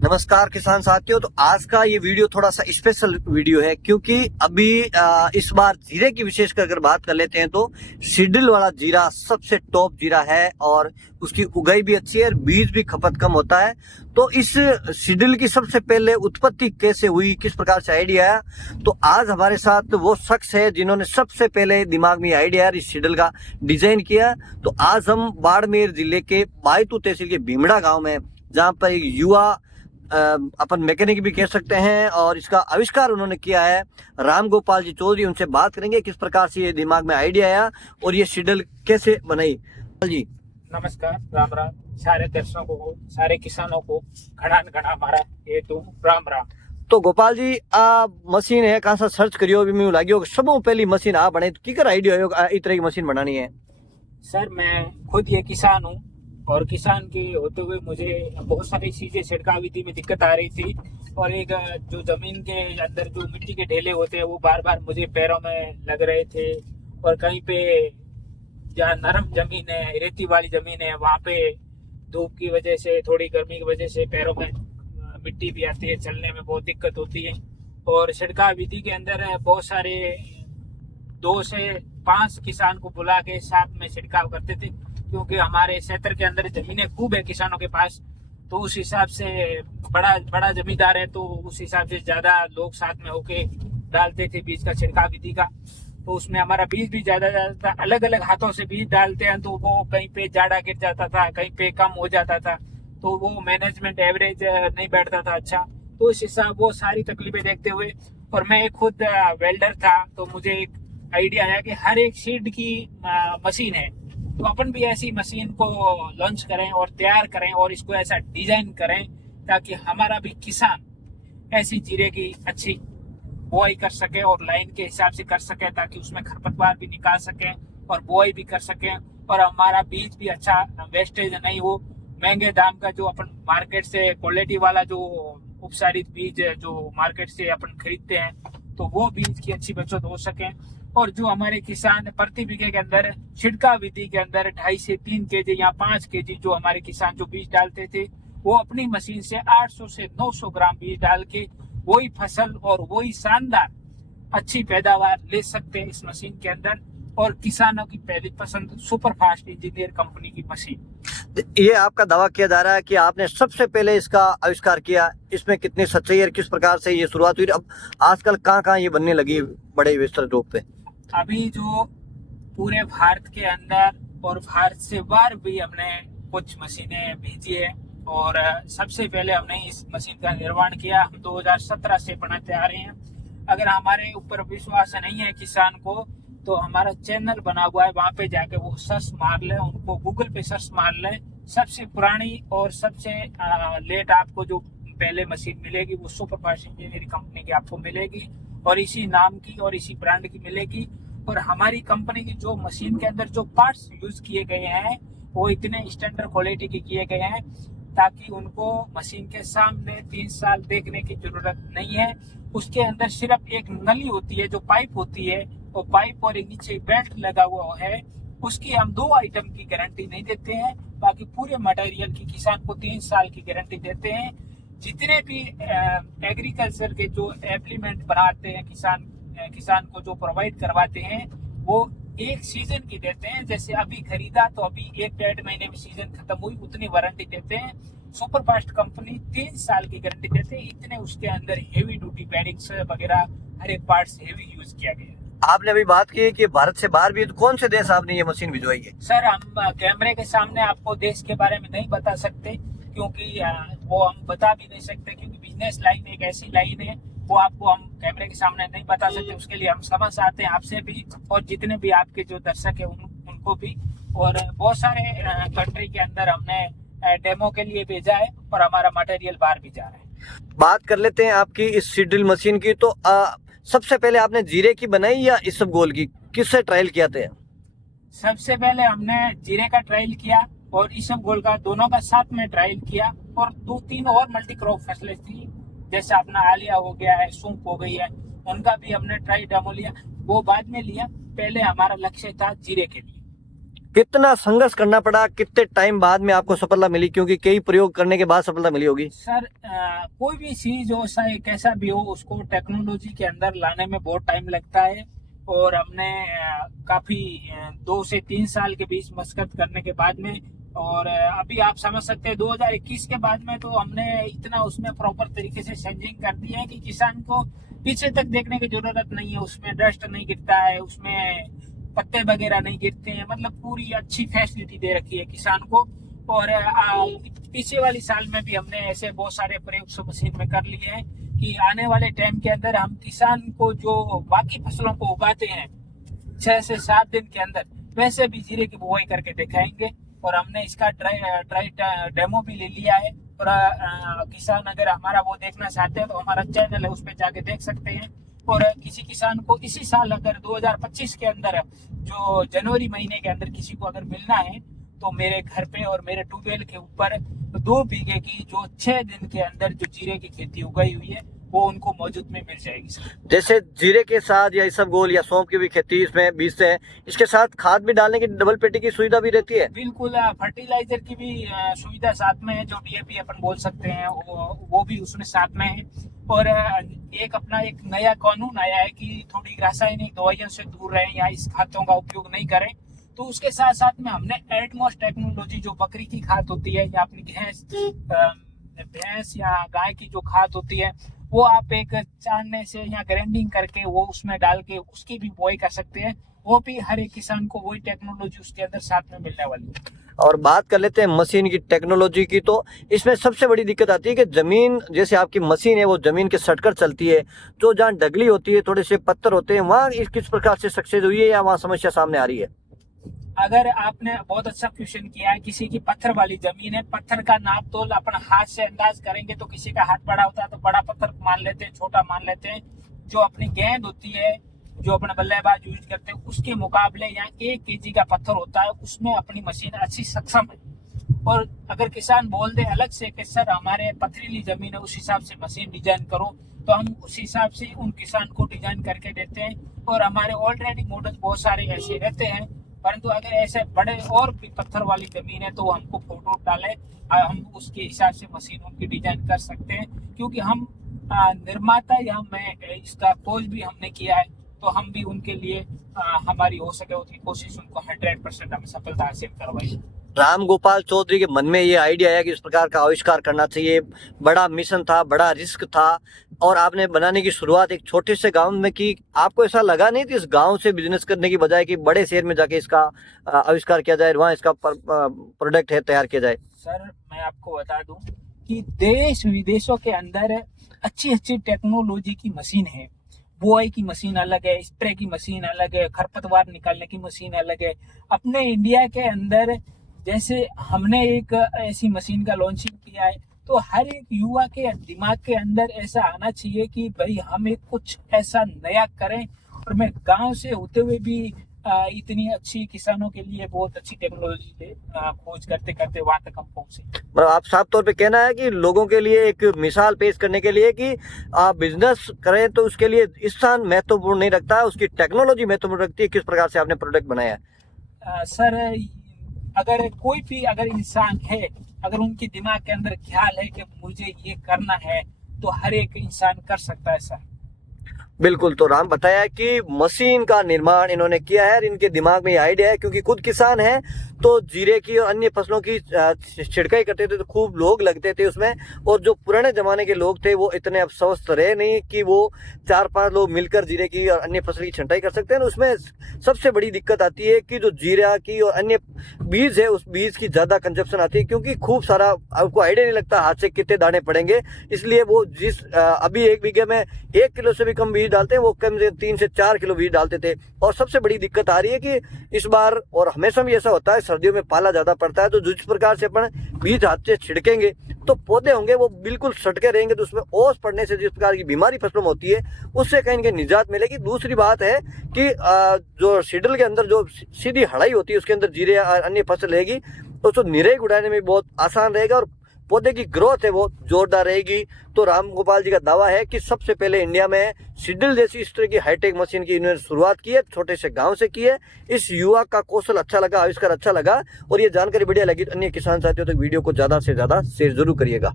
नमस्कार किसान साथियों। तो आज का ये वीडियो थोड़ा सा स्पेशल वीडियो है क्योंकि अभी इस बार जीरे की विशेषकर अगर बात कर लेते हैं तो शिडिल वाला जीरा सबसे टॉप जीरा है और उसकी उगाई भी अच्छी है और बीज भी खपत कम होता है। तो इस शिडिल की सबसे पहले उत्पत्ति कैसे हुई, किस प्रकार से आइडिया आया, तो आज हमारे साथ वो शख्स है जिन्होंने सबसे पहले दिमाग में आइडिया इस शिडिल का डिजाइन किया। तो आज हम बाड़मेर जिले के बायतू तहसील के भीमड़ा गाँव में, जहाँ पर एक युवा अपन मैकेनिक भी कह सकते हैं और इसका आविष्कार उन्होंने किया है, राम गोपाल जी चौधरी, उनसे बात करेंगे किस प्रकार से ये दिमाग में आइडिया आया और ये शिडिल कैसे बनाई। जी नमस्कार, राम राम सारे दर्शकों को, सारे किसानों को घड़ा मारा ये तो राम राम। तो गोपाल जी आ मशीन है कहाँ से सर्च करियो भी मैं लागियो सबों पहली मशीन आ बने तो की कर आइडिया आयो इस तरह की मशीन बनानी है। सर मैं खुद ये किसान हूँ और किसान के होते हुए मुझे बहुत सारी चीजें छिड़काव विधि में दिक्कत आ रही थी और एक जो जमीन के अंदर जो मिट्टी के ढेले होते हैं वो बार बार मुझे पैरों में लग रहे थे और कहीं पे जहाँ नरम जमीन है, रेती वाली जमीन है, वहाँ पे धूप की वजह से, थोड़ी गर्मी की वजह से पैरों में मिट्टी भी आती है, चलने में बहुत दिक्कत होती है। और छिड़काव विधि के अंदर बहुत सारे 2 से 5 किसान को बुला के साथ में छिड़काव करते थे क्योंकि हमारे क्षेत्र के अंदर जमीनें खूब है किसानों के पास, तो उस हिसाब से बड़ा जमींदार है तो उस हिसाब से ज्यादा लोग साथ में होके डालते थे बीज का छिड़काव विधि का। तो उसमें हमारा बीज भी ज्यादा था, अलग अलग हाथों से बीज डालते हैं तो वो कहीं पे जाड़ा गिर जाता था, कहीं पे कम हो जाता था, तो वो मैनेजमेंट एवरेज नहीं बैठता था अच्छा। तो इस हिसाब वो सारी तकलीफें देखते हुए और मैं खुद वेल्डर था तो मुझे एक आइडिया आया कि हर एक सीड की मशीन है तो अपन भी ऐसी मशीन को लॉन्च करें और तैयार करें और इसको ऐसा डिजाइन करें ताकि हमारा भी किसान ऐसी जीरे की अच्छी बुआई कर सके और लाइन के हिसाब से कर सके ताकि उसमें खरपतवार भी निकाल सकें और बुआई भी कर सकें और हमारा बीज भी अच्छा वेस्टेज नहीं हो। महंगे दाम का जो अपन मार्केट से क्वालिटी वाला जो उपचारित बीज जो मार्केट से अपन खरीदते हैं तो वो बीज की अच्छी बचत हो सके और जो हमारे किसान प्रति बीघे के अंदर छिड़काव विधि के अंदर 2.5 से 3 केजी या 5 केजी जो हमारे किसान जो बीज डालते थे वो अपनी मशीन से 800 से 900 ग्राम बीज डाल के वही फसल और वही शानदार अच्छी पैदावार ले सकते हैं इस मशीन के अंदर। और किसानों की पहली पसंद सुपर फास्ट इंजीनियर कंपनी की मशीन। ये आपका दावा किया जा रहा है कि आपने सबसे पहले इसका आविष्कार किया, इसमें कितनी सच्चाई है, किस प्रकार से ये शुरुआत हुई, अब आजकल कहाँ कहाँ ये बनने लगी बड़े विस्तृत रूप पे। अभी जो पूरे भारत के अंदर और भारत से बाहर भी हमने कुछ मशीनें भेजी है और सबसे पहले हमने इस मशीन का निर्माण किया। हम 2017 से बनाते आ रहे हैं। अगर हमारे ऊपर विश्वास नहीं है किसान को तो हमारा चैनल बना हुआ है, वहाँ पे जाके वो सर्च मार ले, उनको गूगल पे सर्च मार ले। सबसे पुरानी और सबसे लेट आपको जो पहले मशीन मिलेगी वो सुपर फास्ट इंजीनियरिंग कंपनी की आपको मिलेगी और इसी नाम की और इसी ब्रांड की मिलेगी। और हमारी कंपनी की जो मशीन के अंदर जो पार्ट्स यूज किए गए हैं वो इतने स्टैंडर्ड क्वालिटी के किए गए हैं ताकि उनको मशीन के सामने 3 साल देखने की जरूरत नहीं है। उसके अंदर सिर्फ एक नली होती है जो पाइप होती है, वो पाइप और नीचे बेल्ट लगा हुआ है। उसकी हम 2 आइटम की गारंटी नहीं देते हैं, बाकी पूरे मटेरियल की किसान को 3 साल की गारंटी देते हैं। जितने भी एग्रीकल्चर के जो एप्लीमेंट बनाते हैं किसान को जो प्रोवाइड करवाते हैं वो 1 सीजन की देते हैं। जैसे अभी खरीदा तो अभी 1-1.5 महीने में सीजन खत्म हुई उतनी वारंटी देते हैं। सुपर फास्ट कंपनी 3 साल की गारंटी देते हैं। इतने उसके अंदर हेवी ड्यूटी बेरिंग्स वगैरह हर एक पार्ट्स हेवी यूज किया गया है। आपने अभी बात की कि भारत से बाहर भी, तो कौन से देश आपने ये मशीन भिजवाई है। सर हम कैमरे के सामने आपको देश के बारे में नहीं बता सकते क्योंकि वो हम बता भी नहीं सकते क्योंकि बिजनेस लाइन एक ऐसी लाइन है वो आपको हम कैमरे के सामने नहीं बता सकते। उसके लिए हम समझ आते हैं आपसे भी और जितने भी आपके जो दर्शक है उनको भी। और बहुत सारे कंट्री के अंदर हमने डेमो के लिए भेजा है और हमारा मटेरियल बाहर भी जा रहा है। बात कर लेते हैं आपकी इस सीड मशीन की। तो सबसे पहले आपने जीरे की बनाई या इसबगोल की, किससे ट्रायल किया था। सबसे पहले हमने जीरे का ट्रायल किया और इसबगोल का, दोनों का साथ में ट्रायल किया और 2-3 और मल्टी क्रॉप फसलें थी जैसे अपना आलिया हो गया है, सूप हो गई है, उनका भी हमने ट्राई डेमो लिया। वो बाद में लिया, पहले हमारा लक्ष्य था जीरे के लिए। कितना संघर्ष करना पड़ा, कितने टाइम बाद में आपको सफलता मिली, क्योंकि कई प्रयोग करने के बाद सफलता मिली होगी? सर कोई भी चीज हो, चाहे कैसा भी हो, उसको टेक्नोलॉजी के अंदर लाने में बहुत टाइम लगता है। और हमने काफी 2 से 3 साल के बीच मशक्कत करने के बाद में, और अभी आप समझ सकते हैं 2021 के बाद में तो हमने इतना उसमें प्रॉपर तरीके से चेंजिंग कर दिया है कि किसान को पीछे तक देखने की जरूरत नहीं है। उसमें डस्ट नहीं गिरता है, उसमें पत्ते वगैरह नहीं गिरते हैं, मतलब पूरी अच्छी फैसिलिटी दे रखी है किसान को। और पीछे वाली साल में भी हमने ऐसे बहुत सारे प्रयोग मशीन में कर लिए हैं कि आने वाले टाइम के अंदर हम किसान को जो बाकी फसलों को उगाते हैं 6 से 7 दिन के अंदर, वैसे भी जीरे की बुआई करके दिखाएंगे। और हमने इसका ड्राई डेमो भी ले लिया है। और किसान अगर हमारा वो देखना चाहते हैं तो हमारा चैनल है, उस पर जाके देख सकते हैं। और किसी किसान को इसी साल अगर 2025 के अंदर जो जनवरी महीने के अंदर किसी को अगर मिलना है तो मेरे घर पे और मेरे ट्यूबवेल के ऊपर 2 बीघे की जो 6 दिन के अंदर जो जीरे की खेती उगाई हुई है वो उनको मौजूद में मिल जाएगी। जैसे जीरे के साथ या इसबगोल या सौंफ की भी खेती इसमें बीज से है, इसके साथ खाद भी डालने की डबल पेटी की सुविधा भी रहती है? बिल्कुल, फर्टिलाइजर की भी सुविधा साथ में है, जो डीएपी अपन बोल सकते हैं वो भी उसमें साथ में है। और एक अपना एक नया कानून आया है कि थोड़ी रासायनिक दवाइयों से दूर रहें या इस खादों का उपयोग नहीं करें। तो उसके साथ साथ में हमने एटमॉस टेक्नोलॉजी, जो बकरी की खाद होती है या अपनी भैंस या गाय की जो खाद होती है, वो आप एक छानने से या ग्राइंडिंग करके वो उसमें डाल के उसकी भी बुआई कर सकते हैं। वो भी हर एक किसान को वही टेक्नोलॉजी उसके अंदर साथ में मिलने वाली है। और बात कर लेते हैं मशीन की, टेक्नोलॉजी की, तो इसमें सबसे बड़ी दिक्कत आती है कि जमीन, जैसे आपकी मशीन है वो जमीन के सटकर चलती है, तो जहाँ डगली होती है, थोड़े से पत्थर होते हैं, वहाँ किस प्रकार से सक्सेस हुई है या वहाँ समस्या सामने आ रही है? अगर आपने बहुत अच्छा क्वेश्चन किया है, किसी की पत्थर वाली जमीन है, पत्थर का नाप तोल अपन हाथ से अंदाज करेंगे तो किसी का हाथ बड़ा होता है तो बड़ा पत्थर मान लेते हैं, छोटा मान लेते हैं। जो अपनी गेंद होती है, जो अपने बल्लेबाज यूज करते हैं, उसके मुकाबले यहाँ 1 kg का पत्थर होता है, उसमें अपनी मशीन अच्छी सक्षम है। और अगर किसान बोल दे अलग से कि सर हमारे पथरीली जमीन है, उस हिसाब से मशीन डिजाइन करो, तो हम उस हिसाब से उन किसान को डिजाइन करके देते हैं। और हमारे ऑलरेडी मॉडल बहुत सारे ऐसे रहते हैं। परंतु अगर ऐसे बड़े और भी पत्थर वाली जमीन है तो वो हमको फोटो डाले, हम उसके हिसाब से मशीन उनकी डिजाइन कर सकते हैं। क्योंकि हम निर्माता या मैं इसका खोज भी हमने किया है, तो हम भी उनके लिए हमारी हो सके उतनी कोशिश उनको 100% हमें सफलता हासिल करवाई। राम गोपाल चौधरी के मन में ये आइडिया है कि इस प्रकार का आविष्कार करना चाहिए। बड़ा मिशन था, बड़ा रिस्क था, और आपने बनाने की शुरुआत एक छोटे से गांव में की। आपको ऐसा लगा नहीं कि इस गांव से बिजनेस करने की बजाय कि बड़े शहर में जाके इसका आविष्कार किया जाए, वहाँ इसका प्रोडक्ट है तैयार किया जाए? सर मैं आपको बता दूं कि देश विदेशों के अंदर अच्छी अच्छी टेक्नोलॉजी की मशीन है। बुआई की मशीन अलग है, स्प्रे की मशीन अलग है, खरपतवार निकालने की मशीन अलग है। अपने इंडिया के अंदर जैसे हमने एक ऐसी मशीन का लॉन्चिंग किया है, तो हर एक युवा के दिमाग के अंदर ऐसा आना चाहिए कि भाई हम एक कुछ ऐसा नया करें। और मैं गांव से होते हुए भी इतनी अच्छी किसानों के लिए बहुत अच्छी टेक्नोलॉजी खोज करते करते वहां तक हम पहुंचे। मतलब आप साफ तौर पे कहना है कि लोगों के लिए एक मिसाल पेश करने के लिए कि आप बिजनेस करें तो उसके लिए स्थान महत्वपूर्ण नहीं रखता, उसकी टेक्नोलॉजी महत्वपूर्ण रखती है। किस प्रकार से आपने प्रोडक्ट बनाया है? सर अगर कोई भी अगर इंसान है, अगर उनके दिमाग के अंदर ख्याल है कि मुझे ये करना है, तो हर एक इंसान कर सकता है सर। बिल्कुल। तो राम बताया कि मशीन का निर्माण इन्होंने किया है, इनके दिमाग में ये आइडिया है, क्योंकि खुद किसान है तो जीरे की और अन्य फसलों की छिड़काई करते थे तो खूब लोग लगते थे उसमें। और जो पुराने जमाने के लोग थे वो इतने अब स्वस्थ रहे नहीं कि वो 4-5 लोग मिलकर जीरे की और अन्य फसल की छंटाई कर सकते हैं। उसमें सबसे बड़ी दिक्कत आती है कि जो जीरा की और अन्य बीज है उस बीज की ज्यादा कंजप्शन आती है, क्योंकि खूब सारा आपको आइडिया नहीं लगता हाथ से कितने दाने पड़ेंगे। इसलिए वो जिस अभी 1 बीघे में 1 किलो से भी कम बीज डालते हैं, वो कम से 3 से 4 किलो बीज डालते थे। और सबसे बड़ी दिक्कत आ रही है कि इस बार, और हमेशा भी ऐसा होता है, सर्दियों में पाला ज्यादा पड़ता है, तो जिस प्रकार से अपन बीज हाथ से छिड़केंगे तो पौधे होंगे वो बिल्कुल सटके रहेंगे, तो उसमें ओस पड़ने से जिस प्रकार की बीमारी फसलों में होती है उससे कहीं ना कहीं निजात मिलेगी। दूसरी बात है कि जो सीडल के अंदर जो सीधी हड़ाई होती है उसके अंदर जीरे और अन्य फसल रहेगी, तो उसको निरेग उड़ाने में बहुत आसान रहेगा और पौधे की ग्रोथ है वो जोरदार रहेगी। तो राम गोपाल जी का दावा है कि सबसे पहले इंडिया में सीडल जैसी इस तरह की हाईटेक मशीन की इन्होंने शुरुआत की है, छोटे से गांव से की है। इस युवा का कौशल अच्छा लगा, आविष्कार अच्छा लगा और ये जानकारी बढ़िया लगी तो अन्य किसान साथियों तक वीडियो को ज्यादा से ज्यादा शेयर जरूर करिएगा।